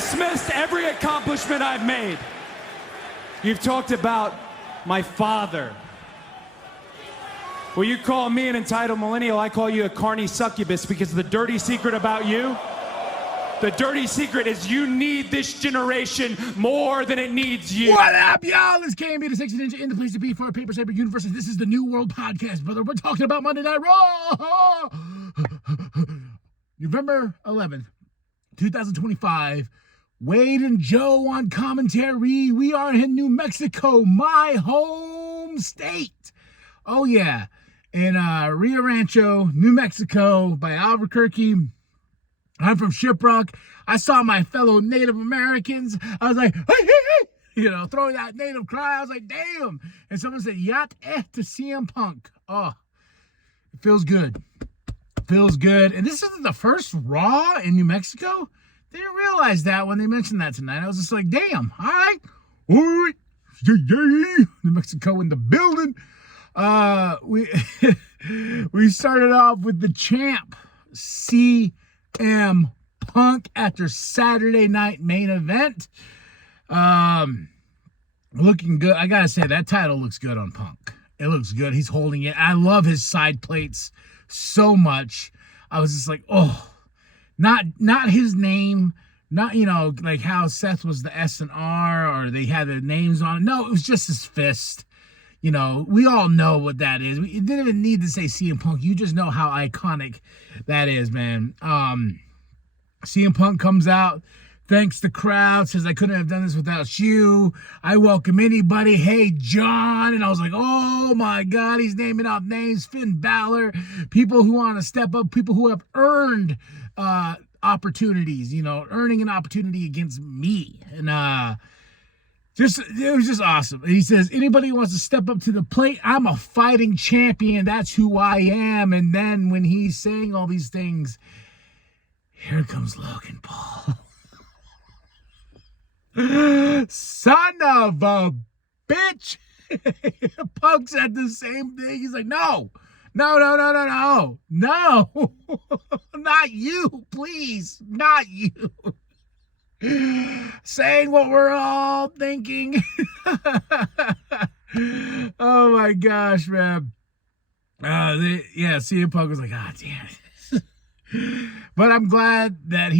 dismissed every accomplishment I've made. You've talked about my father. Well, you call me an entitled millennial, I call you a carny succubus, because the dirty secret about you, the dirty secret is you need this generation more than it needs you. What up, y'all? It's KMB, the Sexy Ninja, in the place to be for our Paper Saber universe. This is the New World Podcast, brother. We're talking about Monday Night Raw. November 11th, 2025. Wade and Joe on commentary. We are in New Mexico, my home state. Oh, yeah. In Rio Rancho, New Mexico, by Albuquerque. I'm from Shiprock. I saw my fellow Native Americans. I was like, hey, hey, hey. You know, throwing that native cry. I was like, damn. And someone said, Yat to CM Punk. Oh, it feels good. Feels good. And this isn't the first Raw in New Mexico. Didn't realize that when they mentioned that tonight. I was just like, damn. All right. New Mexico in the building. We started off with the champ, CM Punk, at their Saturday night main event. Looking good. I gotta say, that title looks good on Punk. It looks good. He's holding it. I love his side plates so much. I was just like, oh, not his name, not, you know, like how Seth was the S and R, or they had their names on it. No, it was just his fist. You know, we all know what that is. We didn't even need to say CM Punk. You just know how iconic that is, man. CM Punk comes out, thanks the crowd, says, I couldn't have done this without you. I welcome anybody. Hey, John. And I was like, oh, my God, he's naming out names. Finn Balor, people who want to step up, people who have earned opportunities, you know, earning an opportunity against me. And it was just awesome. And he says, anybody who wants to step up to the plate, I'm a fighting champion. That's who I am. And then when he's saying all these things, here comes Logan Paul. Son of a bitch. Punk said the same thing. He's like, no, not you, please, not you. Saying what we're all thinking. Oh my gosh, man. CM Punk was like, ah, damn it. But I'm glad that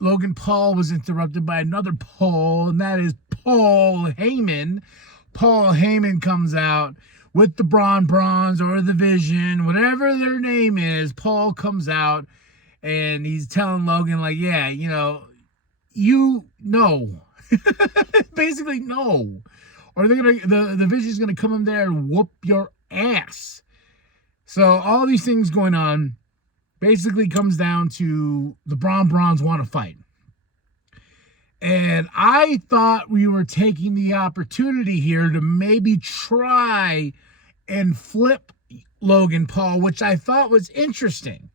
Logan Paul was interrupted by another Paul, and that is Paul Heyman. Paul Heyman comes out with the Bronze or the Vision, whatever their name is. Paul comes out and he's telling Logan, like, yeah, you know, basically no, or they're gonna the Vision's gonna come in there and whoop your ass. So all these things going on basically comes down to the Bronze want to fight. And I thought we were taking the opportunity here to maybe try and flip Logan Paul, which I thought was interesting,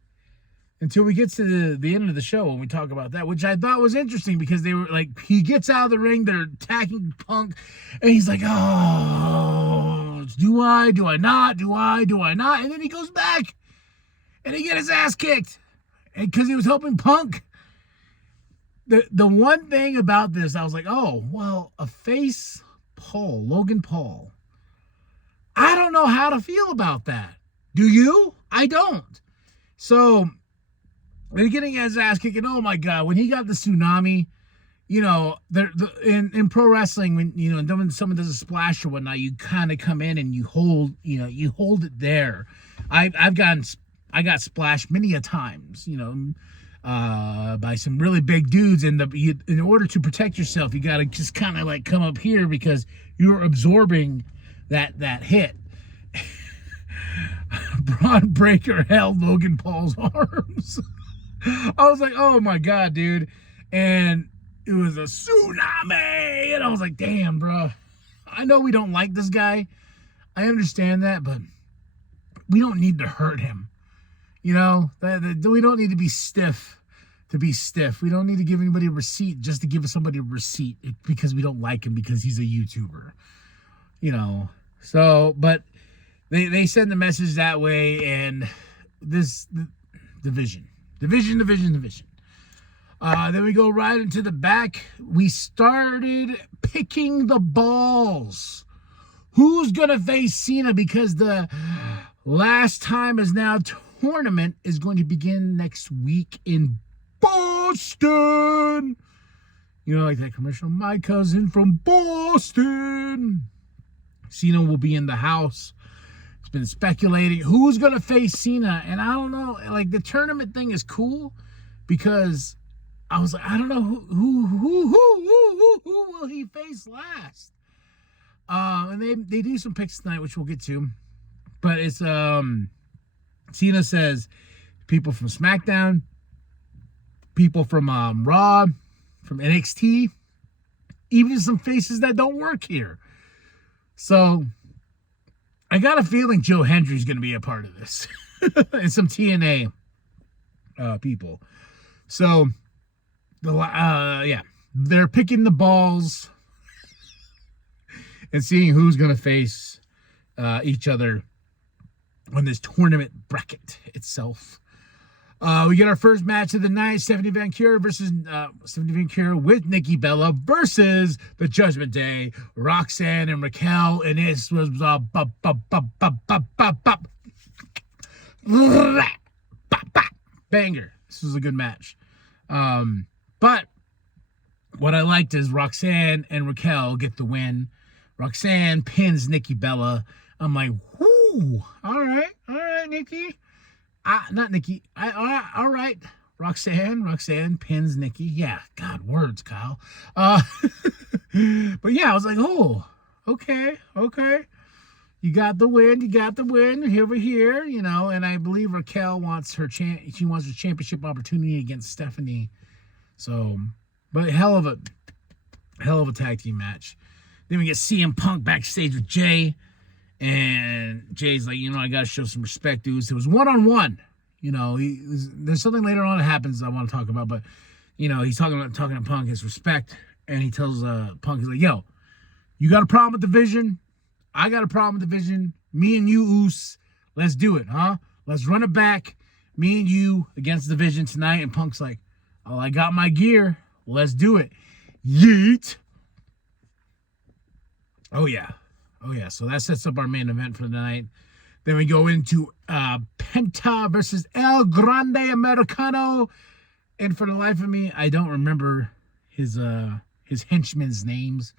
until we get to the end of the show when we talk about that, which I thought was interesting, because they were like, he gets out of the ring, they're attacking Punk, and he's like, oh, do I not? And then he goes back and he gets his ass kicked because he was helping Punk. The one thing about this, I was like, oh, well, a face Paul, Logan Paul. I don't know how to feel about that. Do you? I don't. So they're getting his ass kicking. Oh my God! When he got the tsunami, you know, in pro wrestling, when when someone does a splash or whatnot, you kind of come in and you hold it there. I got splashed many a times, by some really big dudes. And in order to protect yourself, you got to just kind of like come up here because you're absorbing that hit. Braun Breaker held Logan Paul's arms. I was like, oh my God, dude. And it was a tsunami. And I was like, damn, bro. I know we don't like this guy. I understand that, but we don't need to hurt him. We don't need to be stiff to be stiff. We don't need to give anybody a receipt just to give somebody a receipt because we don't like him because he's a YouTuber. So, but they send the message that way, and division. Then we go right into the back. We started picking the balls. Who's going to face Cena? Because the last time is now tournament is going to begin next week in Boston. You know, like that commercial, my cousin from Boston. Cena will be in the house. It's been speculating who's going to face Cena. And I don't know, like the tournament thing is cool because I was like, I don't know who will he face last. And they do some picks tonight, which we'll get to. But it's Cena says people from SmackDown, people from Raw, from NXT, even some faces that don't work here. So I got a feeling Joe Hendry's going to be a part of this, and some TNA people. So they're picking the balls and seeing who's going to face each other on this tournament bracket itself. We get our first match of the night, Stephanie Van Cure with Nikki Bella versus the Judgment Day, Roxanne and Raquel, and this was banger. This was a good match. But what I liked is Roxanne and Raquel get the win. Roxanne pins Nikki Bella. I'm like, whoo, all right, Nikki. Not Nikki. All right. Roxanne pins Nikki. Yeah, God, words, Kyle. But yeah, I was like, oh, okay. You got the win. Here we're here, you know. And I believe Raquel wants her championship opportunity against Stephanie. So, but hell of a tag team match. Then we get CM Punk backstage with Jay. And Jay's like, I got to show some respect, dudes. It was one-on-one. There's something later on that happens I want to talk about. But, he's talking to Punk, his respect. And he tells Punk, he's like, yo, you got a problem with the vision? I got a problem with the vision. Me and you, Oos, let's do it, huh? Let's run it back. Me and you against the vision tonight. And Punk's like, oh, I got my gear. Let's do it. Yeet. Oh, yeah. So that sets up our main event for the night. Then we go into Penta versus El Grande Americano. And for the life of me, I don't remember his henchmen's names.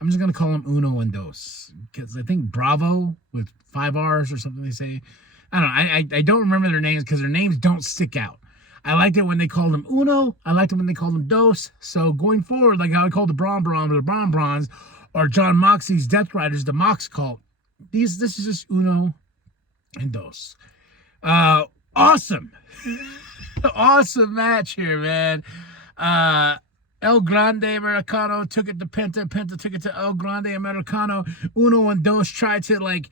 I'm just going to call him Uno and Dos. Because I think Bravo with 5 R's or something they say. I don't know. I don't remember their names because their names don't stick out. I liked it when they called him Uno. I liked it when they called him Dos. So going forward, like how I called the Bron Bron or the Bron Brons, or John Moxley's Death Riders, the Mox Cult. This is just Uno and Dos. Awesome. Awesome match here, man. El Grande Americano took it to Penta. Penta took it to El Grande Americano. Uno and Dos tried to,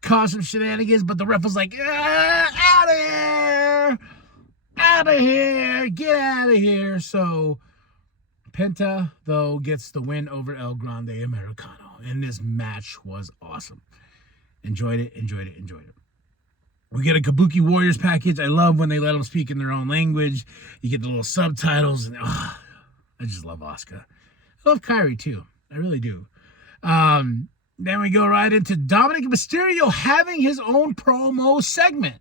cause some shenanigans, but the ref was like, out of here! Out of here! Get out of here! So Penta, though, gets the win over El Grande Americano. And this match was awesome. Enjoyed it. We get a Kabuki Warriors package. I love when they let them speak in their own language. You get the little subtitles. And I just love Asuka. I love Kairi, too. I really do. Then we go right into Dominic Mysterio having his own promo segment.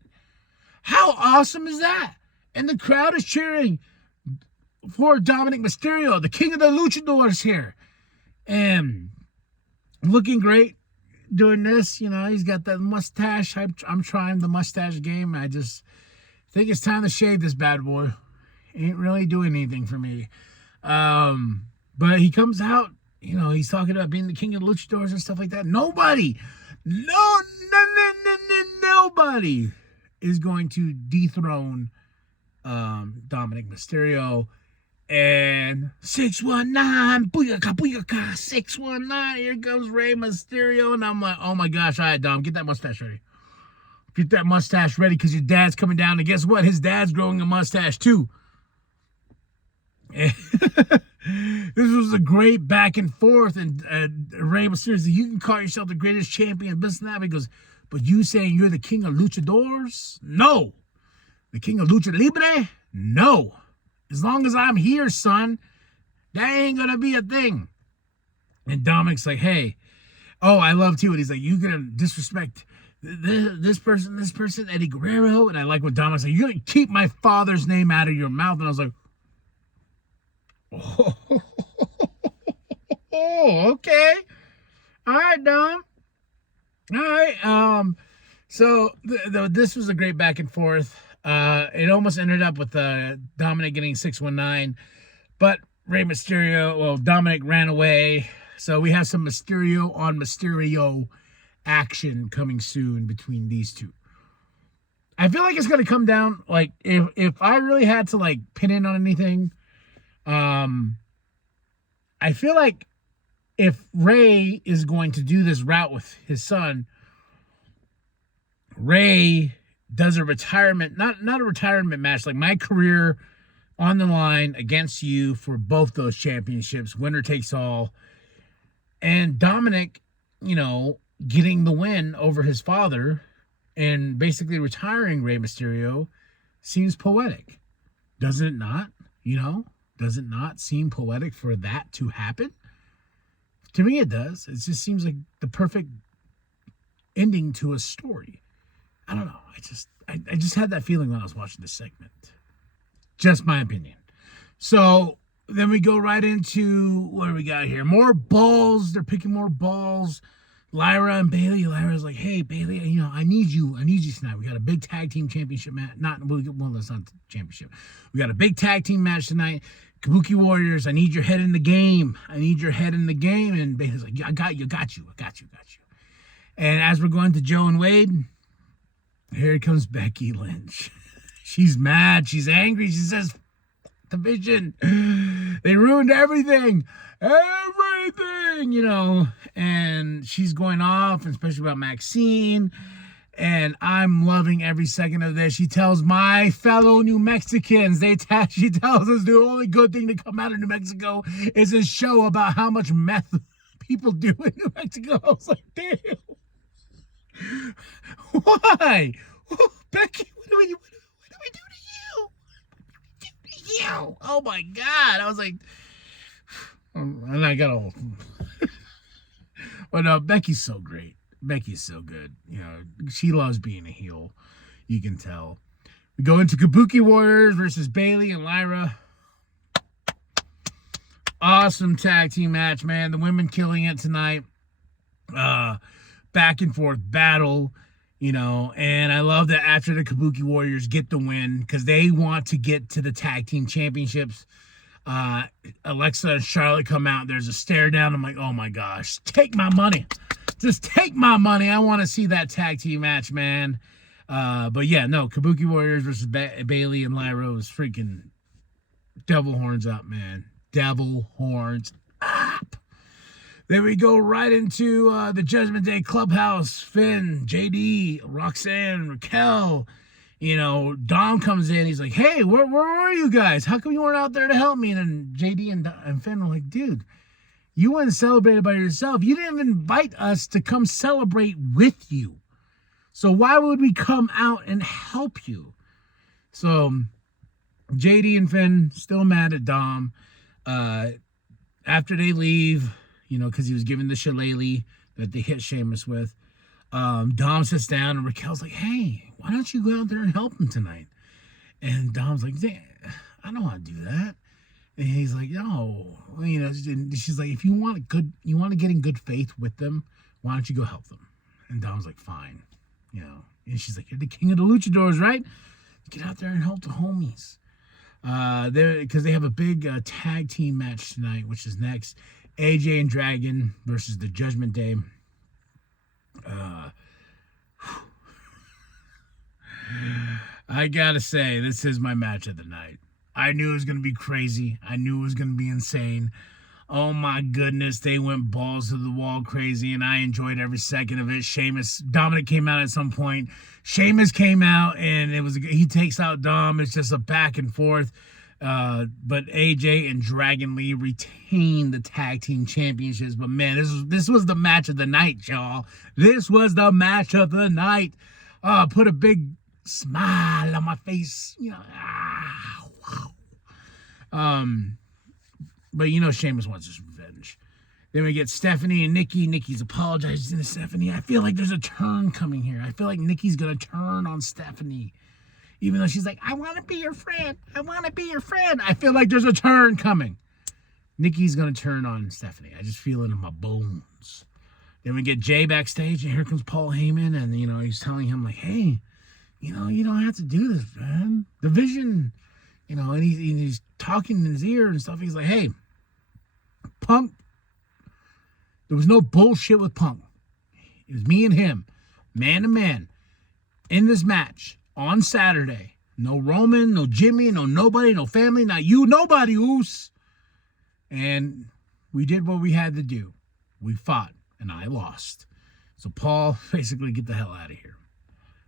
How awesome is that? And the crowd is cheering for Dominic Mysterio, the king of the luchadors here. And looking great doing this. He's got that mustache. I'm trying the mustache game. I just think it's time to shave this bad boy. Ain't really doing anything for me. But he comes out, he's talking about being the king of the luchadors and stuff like that. Nobody is going to dethrone Dominic Mysterio. And 619, booyaka, 619. Here comes Rey Mysterio. And I'm like, oh my gosh, all right, Dom, get that mustache ready. Get that mustache ready because your dad's coming down. And guess what? His dad's growing a mustache too. This was a great back and forth. And Rey Mysterio said, you can call yourself the greatest champion, this and that. He goes, but you saying you're the king of luchadors? No. The king of lucha libre? No. As long as I'm here, son, that ain't gonna be a thing. And Dominic's like, hey, oh, I love too. And he's like, you gonna disrespect this person, Eddie Guerrero? And I like what Dominic's like, you're gonna keep my father's name out of your mouth. And I was like, oh, okay. All right, Dom. All right. So this was a great back and forth. It almost ended up with Dominic getting 619, but Dominic ran away. So we have some Mysterio on Mysterio action coming soon between these two. I feel like it's gonna come down, like, if I really had to like pin in on anything, I feel like if Ray is going to do this route with his son, Ray does a retirement, not a retirement match, like my career on the line against you for both those championships, winner takes all. And Dominic, getting the win over his father and basically retiring Rey Mysterio seems poetic. Does it not? Does it not seem poetic for that to happen? To me, it does. It just seems like the perfect ending to a story. I don't know. I just had that feeling when I was watching this segment. Just my opinion. So then we go right into what do we got here? More balls. They're picking more balls. Lyra and Bailey. Lyra's like, hey, Bailey, I need you tonight. We got a big tag team championship match. That's not the championship. We got a big tag team match tonight. Kabuki Warriors, I need your head in the game. And Bailey's like, yeah, I got you. And as we're going to Joe and Wade, here comes Becky Lynch. She's mad. She's angry. She says, division. They ruined everything. And she's going off, especially about Maxine. And I'm loving every second of this. She tells my fellow New Mexicans, she tells us the only good thing to come out of New Mexico is a show about how much meth people do in New Mexico. I was like, damn. Why? Becky, what do we do to you? Oh my God. I was like, and I got all. But no, Becky's so great. Becky's so good. She loves being a heel. You can tell. We go into Kabuki Warriors versus Bailey and Lyra. Awesome tag team match, man. The women killing it tonight. Back and forth battle, and I love that after the Kabuki Warriors get the win because they want to get to the tag team championships. Alexa and Charlotte come out. There's a stare down. I'm like, oh my gosh, take my money. Just take my money. I want to see that tag team match, man. But yeah, no, Kabuki Warriors versus Bailey and Lyra was freaking devil horns up, man. Devil horns up. Then we go right into the Judgment Day Clubhouse. Finn, JD, Roxanne, Raquel. Dom comes in. He's like, hey, where were you guys? How come you weren't out there to help me? And then JD and Finn are like, dude, you went and celebrated by yourself. You didn't even invite us to come celebrate with you. So why would we come out and help you? So JD and Finn still mad at Dom. After they leave, because he was given the shillelagh that they hit Sheamus with. Dom sits down and Raquel's like, hey, why don't you go out there and help him tonight? And Dom's like, I don't want to do that. And he's like, no, she's like, if you want to get in good faith with them, why don't you go help them? And Dom's like, fine, and she's like, you're the king of the luchadors, right? Get out there and help the homies. Because they have a big tag team match tonight, which is next. AJ and Dragon versus the Judgment Day. I gotta say, this is my match of the night. I knew it was gonna be crazy. I knew it was gonna be insane. Oh my goodness, they went balls to the wall crazy, and I enjoyed every second of it. Dominic came out at some point. Sheamus came out, and he takes out Dom. It's just a back and forth. But AJ and Dragon Lee retain the tag team championships. But man, this was the match of the night, y'all. This was the match of the night. Put a big smile on my face. Wow. But you know Sheamus wants his revenge. Then we get Stephanie and Nikki. Nikki's apologizing to Stephanie. I feel like there's a turn coming here. I feel like Nikki's going to turn on Stephanie. Even though she's like, I want to be your friend. I want to be your friend. I feel like there's a turn coming. Nikki's going to turn on Stephanie. I just feel it in my bones. Then we get Jay backstage, and here comes Paul Heyman, and, you know, he's telling him, like, hey, you know, you don't have to do this, man. The Vision, you know, and he's talking in his ear and stuff. He's like, hey, Punk, there was no bullshit with Punk. It was me and him, man to man, in this match on Saturday. No Roman, no Jimmy, no nobody, no family, not you, nobody, Oos. And we did what we had to do. We fought, and I lost. So Paul, basically get the hell out of here.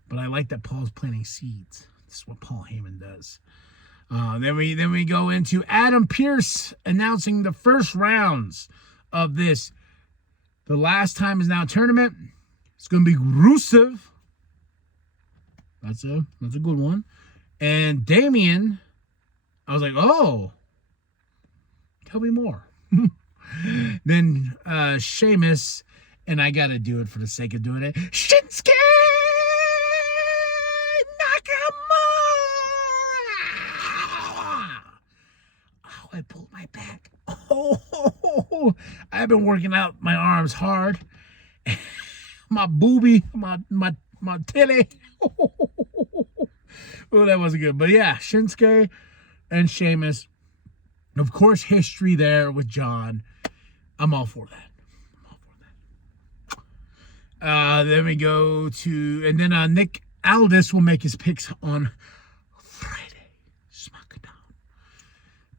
But I like that Paul's planting seeds. This is what Paul Heyman does. Then we go into Adam Pearce announcing the first rounds of this. The last time is now tournament. It's going to be Rusev. That's a good one. And Damien, I was like, oh, tell me more. Then Sheamus, and I got to do it for the sake of doing it. Shinsuke Nakamura. Oh, I pulled my back. Oh, I've been working out my arms hard. My boobie, my titty. Oh, that wasn't good. But yeah, Shinsuke and Sheamus. Of course, history there with John. I'm all for that. Then we go to, and then Nick Aldis will make his picks on Friday. SmackDown.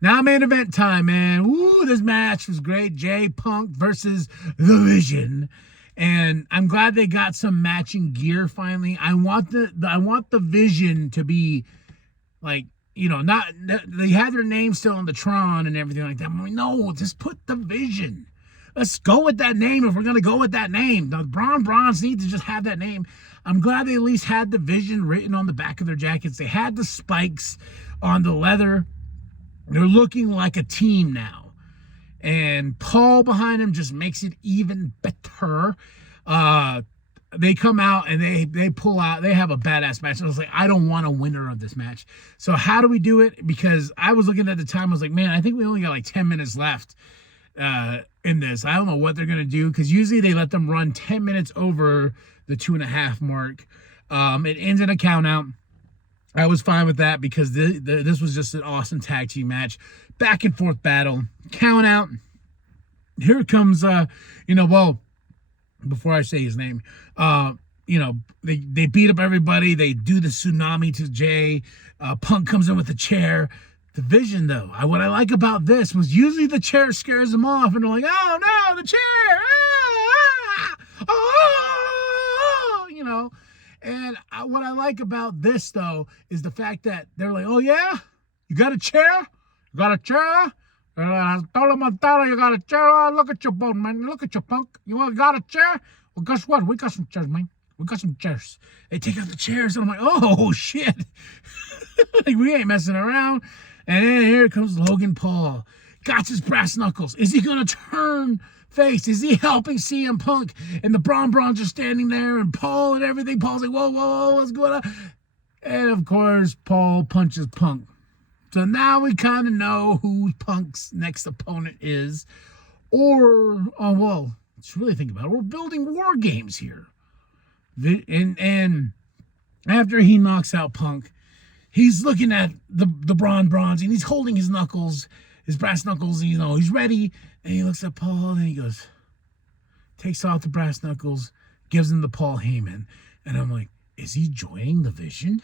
Now main event time, man. Woo, this match was great. Jay Punk versus The Vision. And I'm glad they got some matching gear finally. I want the Vision to be like, you know, not, they had their name still on the Tron and everything like that. I'm like, no, just put The Vision. Let's go with that name if we're going to go with that name. The Bronze need to just have that name. I'm glad they at least had The Vision written on the back of their jackets. They had the spikes on the leather. They're looking like a team now. And Paul behind him just makes it even better. They come out and they pull out. They have a badass match. I was like, I don't want a winner of this match. So how do we do it? Because I was looking at the time. I was like, man, I think we only got like 10 minutes left in this. I don't know what they're going to do, because usually they let them run 10 minutes over the 2.5 mark. It ends in a count out. I was fine with that because this was just an awesome tag team match. Back and forth battle. Count out. Here comes, before I say his name, they beat up everybody. They do the tsunami to Jay. Punk comes in with a chair. The Vision, though, what I like about this was usually the chair scares them off, and they're like, oh, no, the chair. And what I like about this, though, is the fact that they're like, oh, yeah? You got a chair? You got a chair? Montana, you got a chair? Oh, look at your bone, man. Look at your Punk. You got a chair? Well, guess what? We got some chairs, man. We got some chairs. They take out the chairs, and I'm like, oh, shit. Like, we ain't messing around. And then here comes Logan Paul. Got his brass knuckles. Is he going to turn face? Is he helping CM Punk? And the Bronze are standing there, and Paul and everything. Paul's like, whoa, what's going on? And, of course, Paul punches Punk. So now we kind of know who Punk's next opponent is. Let's really think about it. We're building war games here. And after he knocks out Punk, he's looking at the bronze, and he's holding his knuckles, his brass knuckles, he's ready. And he looks at Paul, and he goes, takes off the brass knuckles, gives him the Paul Heyman. And I'm like, is he joining the Vision?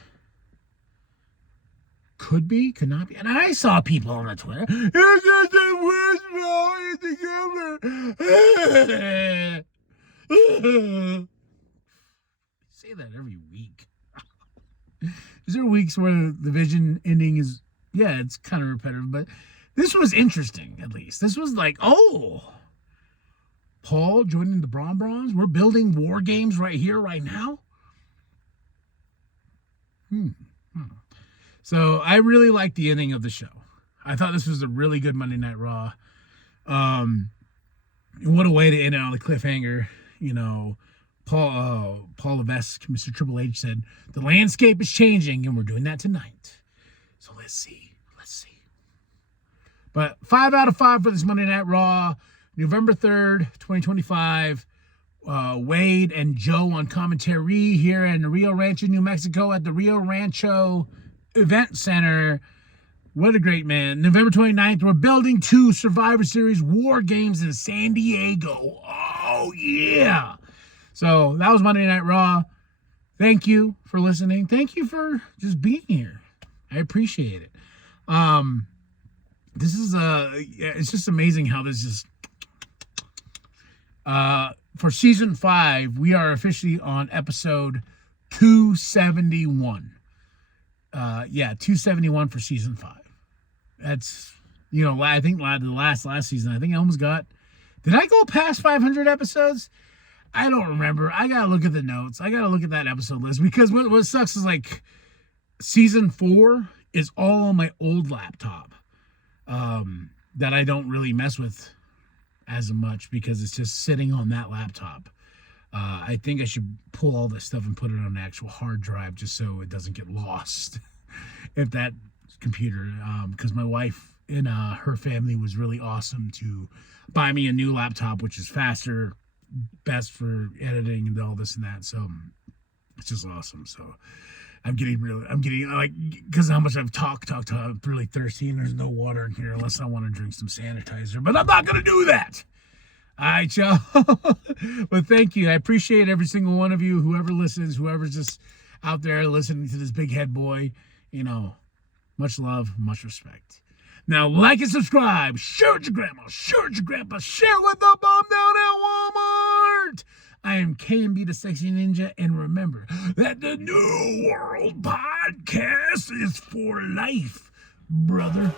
Could be, could not be. And I saw people on the Twitter, it's just the worst say that every week. Is there weeks where the Vision ending is, it's kind of repetitive, but this was interesting, at least. This was like, oh, Paul joining the Bronze. We're building war games right here, right now. So I really liked the ending of the show. I thought this was a really good Monday Night Raw. What a way to end it on the cliffhanger. You know, Paul Levesque, Mr. Triple H said, the landscape is changing and we're doing that tonight. So let's see. But 5 out of 5 for this Monday Night Raw, November 3rd, 2025. Wade and Joe on commentary here in Rio Rancho, New Mexico at the Rio Rancho Event Center. What a great man. November 29th, we're building 2 Survivor Series War Games in San Diego. Oh, yeah. So that was Monday Night Raw. Thank you for listening. Thank you for just being here. I appreciate it. This is it's just amazing how this is. For season 5, we are officially on episode 271. 271 for season 5. That's, I think the last season, I think I almost got, did I go past 500 episodes? I don't remember. I got to look at the notes. I got to look at that episode list because what sucks is like season 4 is all on my old laptop that I don't really mess with as much because it's just sitting on that laptop. I think I should pull all this stuff and put it on an actual hard drive just so it doesn't get lost. If that computer, because my wife and her family was really awesome to buy me a new laptop, which is faster, best for editing and all this and that. So it's just awesome. So I'm getting like, because of how much I've talked, I'm really thirsty and there's no water in here unless I want to drink some sanitizer, but I'm not going to do that. All right, y'all. But thank you. I appreciate every single one of you, whoever listens, whoever's just out there listening to this big head boy, much love, much respect. Now, like and subscribe. Share with your grandma. Share with your grandpa. Share with the bomb down at Walmart. I am KMB the Sexy Ninja, and remember that the New World Podcast is for life, brother.